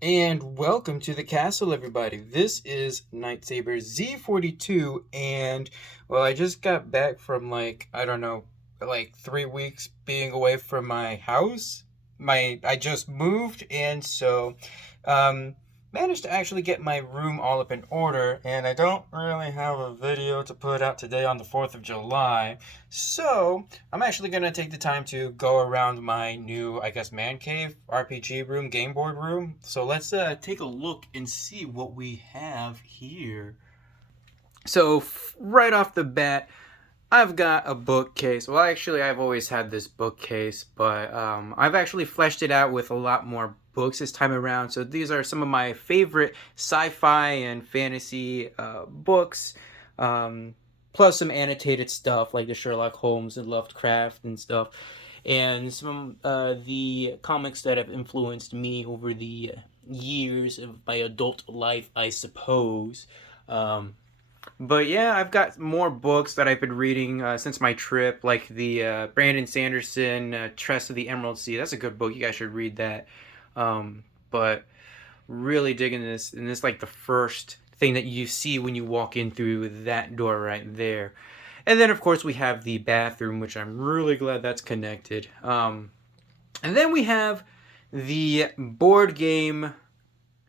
And welcome to the castle, everybody. This is Nightsaber Z42, and well, I just got back from I don't know, like 3 weeks being away from my house. I just moved, and so um, managed to actually get my room all up in order. And I don't really have a video to put out today on the 4th of July, so I'm actually gonna take the time to go around my new, I guess, man cave, RPG room, game board room. So let's take a look and see what we have here. So right off the bat, I've got a bookcase. Well, actually, I've always had this bookcase, but I've actually fleshed it out with a lot more books this time around. So these are some of my favorite sci-fi and fantasy books, um, plus some annotated stuff like the Sherlock Holmes and Lovecraft and stuff, and some the comics that have influenced me over the years of my adult life, I suppose. Um, but yeah, I've got more books that I've been reading since my trip, like the Brandon Sanderson Tress of the Emerald Sea. That's a good book. You guys should read that. But really digging this, and this like the first thing that you see when you walk in through that door right there. And then of course we have the bathroom, which I'm really glad that's connected. And then we have the board game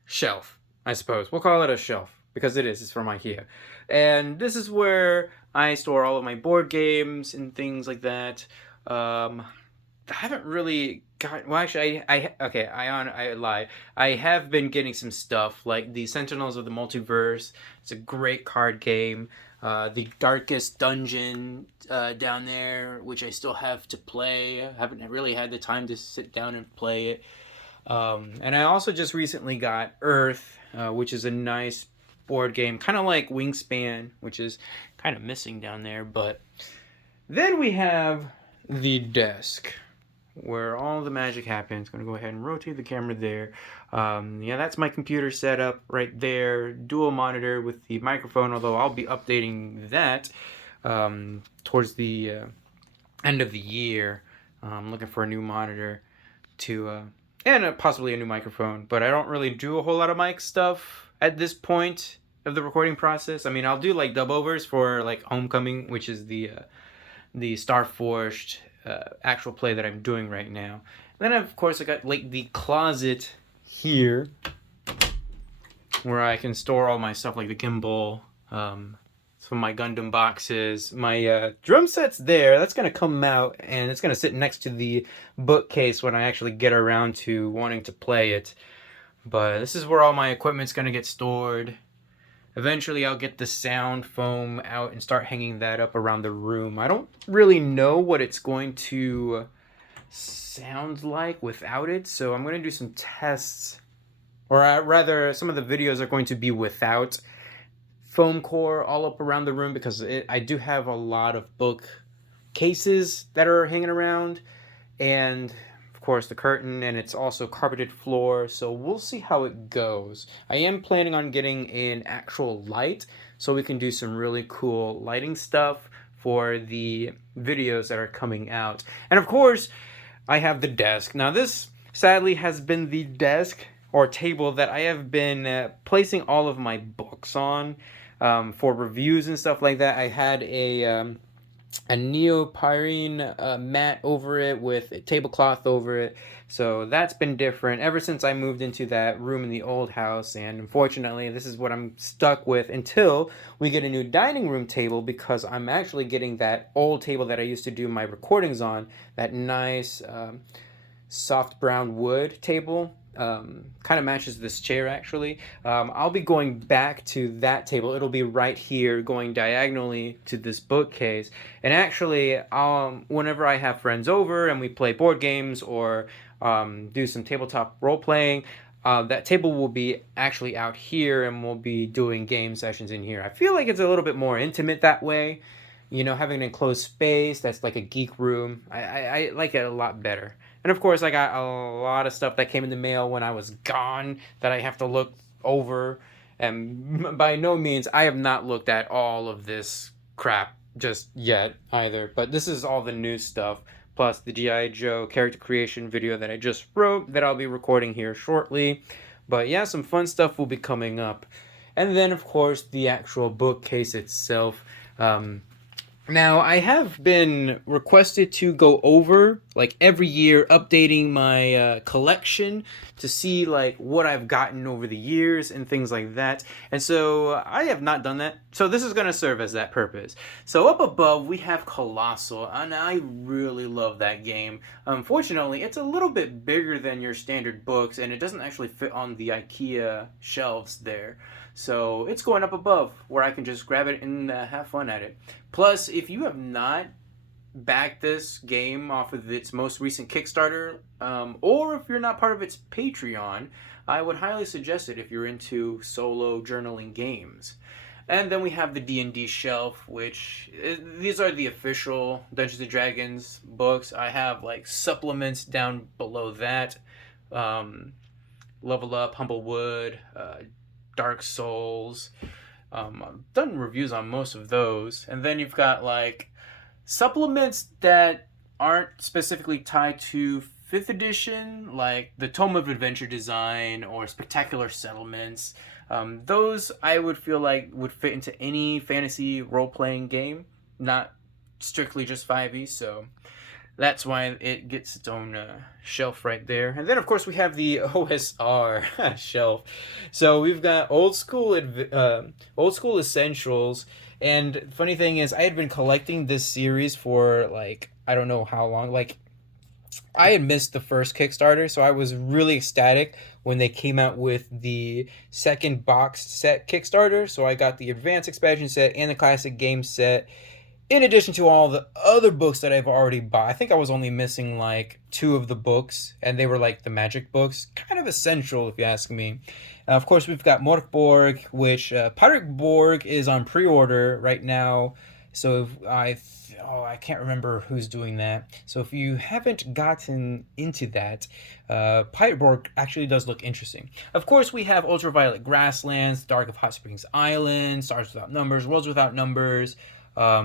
shelf, I suppose. We'll call it a shelf because it is. It's from IKEA. And this is where I store all of my board games and things like that. I haven't really got. Well, actually, okay. I lie. I have been getting some stuff like the Sentinels of the Multiverse. It's a great card game. The Darkest Dungeon down there, which I still have to play. I haven't really had the time to sit down and play it. And I also just recently got Earth, which is a nice board game, kind of like Wingspan, which is kind of missing down there. But then we have the desk, where all the magic happens. Going to go ahead and rotate the camera there. Yeah, that's my computer setup right there. Dual monitor with the microphone, although I'll be updating that towards the end of the year. I'm looking for a new monitor to and possibly a new microphone, but I don't really do a whole lot of mic stuff at this point of the recording process. I mean, I'll do like dub overs for like Homecoming, which is the Starforged actual play that I'm doing right now. And then of course I got like the closet here where I can store all my stuff like the gimbal, some of my Gundam boxes, my drum set's there. That's gonna come out and it's gonna sit next to the bookcase when I actually get around to wanting to play it. But this is where all my equipment's gonna get stored. Eventually, I'll get the sound foam out and start hanging that up around the room. I don't really know what it's going to sound like without it, so I'm going to do some tests. Or rather, some of the videos are going to be without foam core all up around the room because I do have a lot of book cases that are hanging around, and of course the curtain, and it's also carpeted floor, so we'll see how it goes. I am planning on getting an actual light so we can do some really cool lighting stuff for the videos that are coming out. And of course, I have the desk. Now this sadly has been the desk or table that I have been placing all of my books on for reviews and stuff like that. I had a neoprene mat over it with a tablecloth over it. So that's been different ever since I moved into that room in the old house. And unfortunately, this is what I'm stuck with until we get a new dining room table, because I'm actually getting that old table that I used to do my recordings on, that nice soft brown wood table. Kind of matches this chair actually. I'll be going back to that table. It'll be right here going diagonally to this bookcase. And actually, whenever I have friends over and we play board games or do some tabletop role playing, that table will be actually out here and we'll be doing game sessions in here. I feel like it's a little bit more intimate that way. You know, having an enclosed space that's like a geek room. I like it a lot better. And of course, I got a lot of stuff that came in the mail when I was gone that I have to look over. And by no means, I have not looked at all of this crap just yet either. But this is all the new stuff, plus the G.I. Joe character creation video that I just wrote that I'll be recording here shortly. But yeah, some fun stuff will be coming up. And then, of course, the actual bookcase itself. Um, Now, I have been requested to go over, like, every year, updating my collection to see, like, what I've gotten over the years and things like that. And so I have not done that. So this is going to serve as that purpose. So up above, we have Colossal, and I really love that game. Unfortunately, it's a little bit bigger than your standard books, and it doesn't actually fit on the IKEA shelves there. So it's going up above where I can just grab it and have fun at it. Plus, if you have not backed this game off of its most recent Kickstarter, or if you're not part of its Patreon, I would highly suggest it if you're into solo journaling games. And then we have the D&D shelf, which these are the official Dungeons and Dragons books. I have like supplements down below that. Level Up, Humblewood, Dark Souls. I've done reviews on most of those. And then you've got like supplements that aren't specifically tied to 5th edition, like the Tome of Adventure Design or Spectacular Settlements. Those I would feel like would fit into any fantasy role-playing game, not strictly just 5e, so that's why it gets its own shelf right there. And then, of course, we have the OSR shelf. So we've got old school essentials. And funny thing is, I had been collecting this series for like I don't know how long. Like I had missed the first Kickstarter, so I was really ecstatic when they came out with the second boxed set Kickstarter. So I got the advanced expansion set and the classic game set, in addition to all the other books that I've already bought. I think I was only missing like 2 of the books, and they were like the magic books. Kind of essential, if you ask me. Of course, we've got Mörk Borg, which Patrik Borg is on pre-order right now. So if I can't remember who's doing that. So if you haven't gotten into that, Patrik Borg actually does look interesting. Of course, we have Ultraviolet Grasslands, Dark of Hot Springs Island, Stars Without Numbers, Worlds Without Numbers.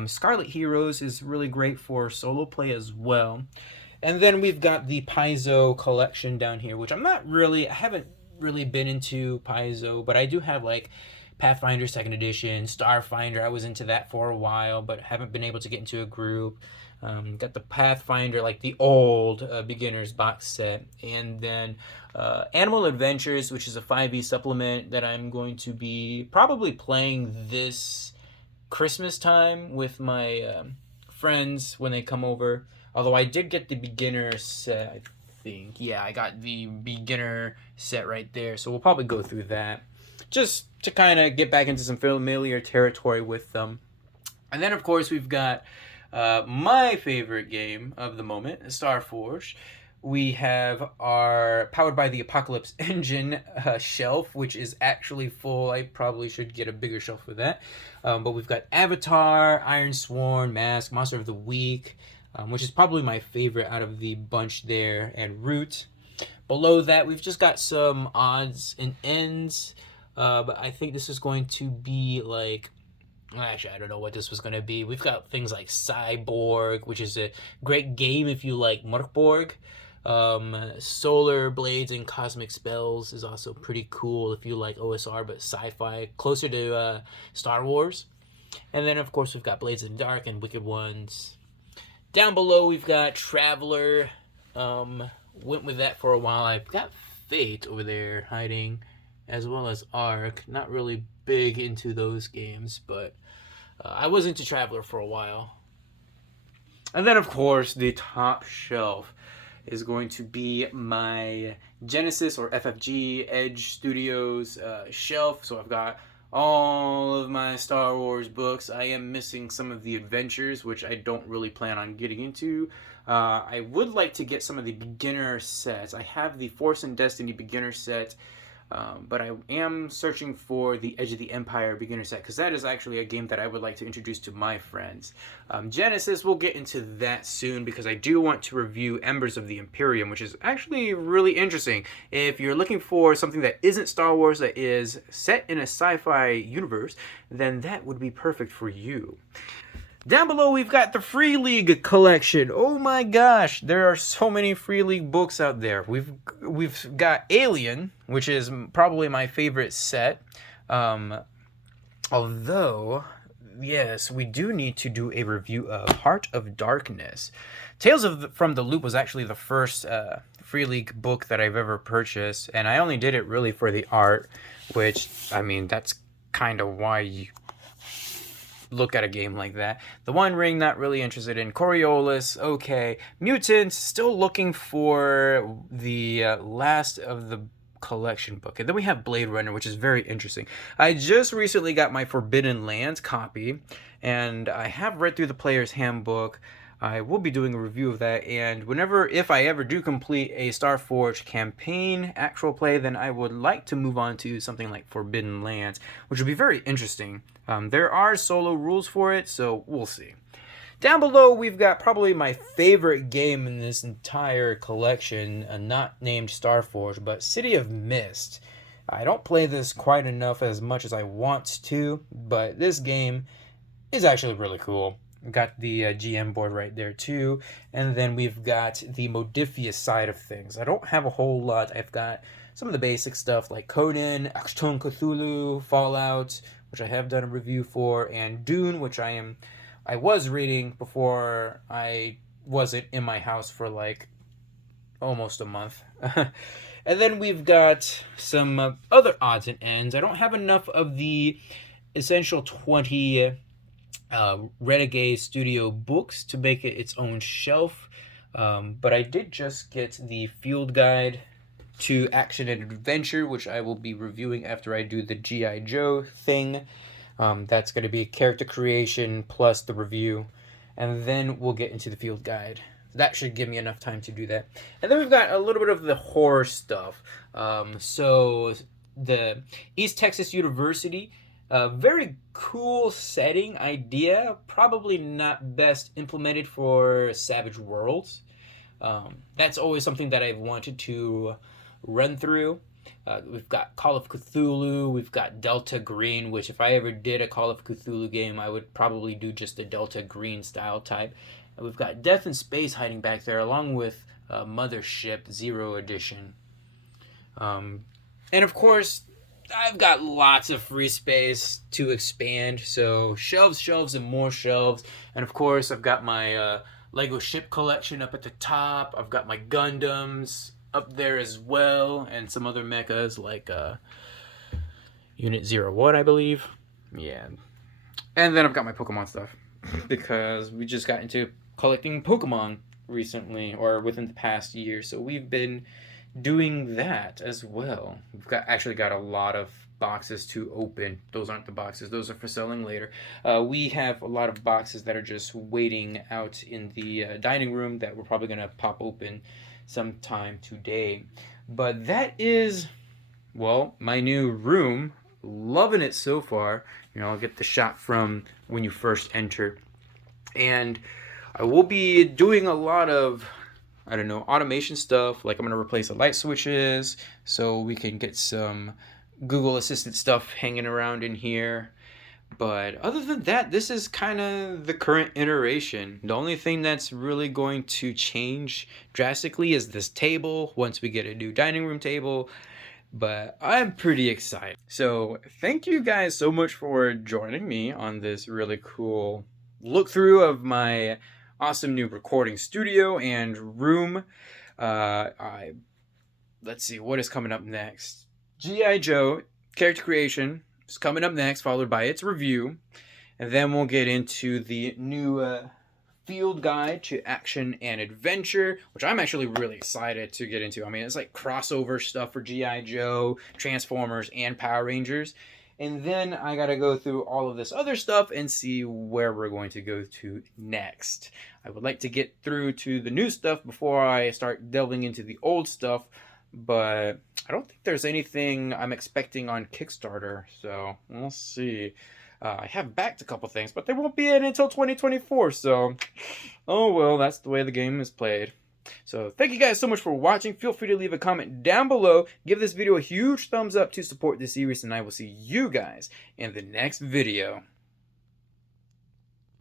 Scarlet Heroes is really great for solo play as well. And then we've got the Paizo collection down here, which I haven't really been into Paizo, but I do have like Pathfinder 2nd edition, Starfinder. I was into that for a while, but haven't been able to get into a group. Got the Pathfinder, like the old beginner's box set. And then Animal Adventures, which is a 5e supplement that I'm going to be probably playing this Christmas time with my friends when they come over. Although I did get the beginner set, I think. Yeah, I got the beginner set right there. So we'll probably go through that just to kind of get back into some familiar territory with them. And then, of course, we've got my favorite game of the moment, Starforge. We have our Powered by the Apocalypse Engine shelf, which is actually full. I probably should get a bigger shelf for that. But we've got Avatar, Iron Sworn, Mask, Monster of the Week, which is probably my favorite out of the bunch there, and Root. Below that, we've just got some odds and ends. But I think this is going to be like... Actually, I don't know what this was going to be. We've got things like Cyborg, which is a great game if you like Mörk Borg. Solar Blades and Cosmic Spells is also pretty cool if you like OSR but sci-fi, closer to Star Wars. And then of course we've got Blades in the Dark and Wicked Ones. Down below we've got Traveler. Went with that for a while. I've got Fate over there hiding, as well as Ark. Not really big into those games, but I was into Traveler for a while. And then of course the top shelf is going to be my Genesis or FFG Edge Studios shelf. So I've got all of my Star Wars books. I am missing some of the adventures, which I don't really plan on getting into. I would like to get some of the beginner sets. I have the Force and Destiny beginner set, but I am searching for the Edge of the Empire beginner set, because that is actually a game that I would like to introduce to my friends. Genesis, we'll get into that soon, because I do want to review Embers of the Imperium, which is actually really interesting. If you're looking for something that isn't Star Wars, that is set in a sci-fi universe, then that would be perfect for you. Down below, we've got the Free League collection. Oh my gosh, there are so many Free League books out there. We've got Alien, which is probably my favorite set. Although, yes, we do need to do a review of Heart of Darkness. From the Loop was actually the first Free League book that I've ever purchased, and I only did it really for the art, which, I mean, that's kind of why you look at a game like that. The One Ring, not really interested in. Coriolis, okay. Mutants, still looking for the last of the collection book. And then we have Blade Runner, which is very interesting. I just recently got my Forbidden Lands copy, and I have read through the Player's Handbook. I will be doing a review of that, and if I ever do complete a Starforge campaign actual play, then I would like to move on to something like Forbidden Lands, which would be very interesting. There are solo rules for it, so we'll see. Down below, we've got probably my favorite game in this entire collection, not named Starforge, but City of Mist. I don't play this quite enough as much as I want to, but this game is actually really cool. Got the GM board right there too, and then we've got the Modiphius side of things. I don't have a whole lot. I've got some of the basic stuff like Conan, Achtung Cthulhu, Fallout, which I have done a review for, and Dune, which I was reading before I wasn't in my house for like almost a month. And then we've got some other odds and ends. I don't have enough of the Essential 20 Renegade Studio books to make it its own shelf, but I did just get the field guide to Action and Adventure, which I will be reviewing after I do the G.I. Joe thing. That's going to be character creation plus the review, and then we'll get into the field guide. That should give me enough time to do that. And then we've got a little bit of the horror stuff. So the East Texas University, a very cool setting idea, probably not best implemented for Savage Worlds. That's always something that I've wanted to run through. We've got Call of Cthulhu, we've got Delta Green, which if I ever did a Call of Cthulhu game, I would probably do just a Delta Green style type. And we've got Death in Space hiding back there, along with Mothership Zero Edition. And of course, I've got lots of free space to expand, so shelves, and more shelves. And of course, I've got my Lego ship collection up at the top. I've got my Gundams up there as well, and some other mechas like Unit 01, I believe. Yeah. And then I've got my Pokemon stuff, because we just got into collecting Pokemon recently, or within the past year, so we've been doing that as well. We've actually got a lot of boxes to open. Those aren't the boxes, those are for selling later. We have a lot of boxes that are just waiting out in the dining room that we're probably going to pop open sometime today. But that is, well, my new room. Loving it so far. You know, I'll get the shot from when you first enter. And I will be doing a lot of, I don't know, automation stuff. Like I'm going to replace the light switches so we can get some Google Assistant stuff hanging around in here. But other than that, this is kind of the current iteration. The only thing that's really going to change drastically is this table once we get a new dining room table. But I'm pretty excited. So thank you guys so much for joining me on this really cool look through of my awesome new recording studio and room. Let's see what is coming up next. G.I. Joe character creation is coming up next, followed by its review, and then we'll get into the new field guide to Action and Adventure, which I'm actually really excited to get into. I mean, it's like crossover stuff for G.I. Joe, Transformers, and Power Rangers. And then I gotta go through all of this other stuff and see where we're going to go to next. I would like to get through to the new stuff before I start delving into the old stuff, but I don't think there's anything I'm expecting on Kickstarter, so we'll see. I have backed a couple things, but they won't be in until 2024, so oh well, that's the way the game is played. So thank you guys so much for watching. Feel free to leave a comment down below. Give this video a huge thumbs up to support this series, and I will see you guys in the next video.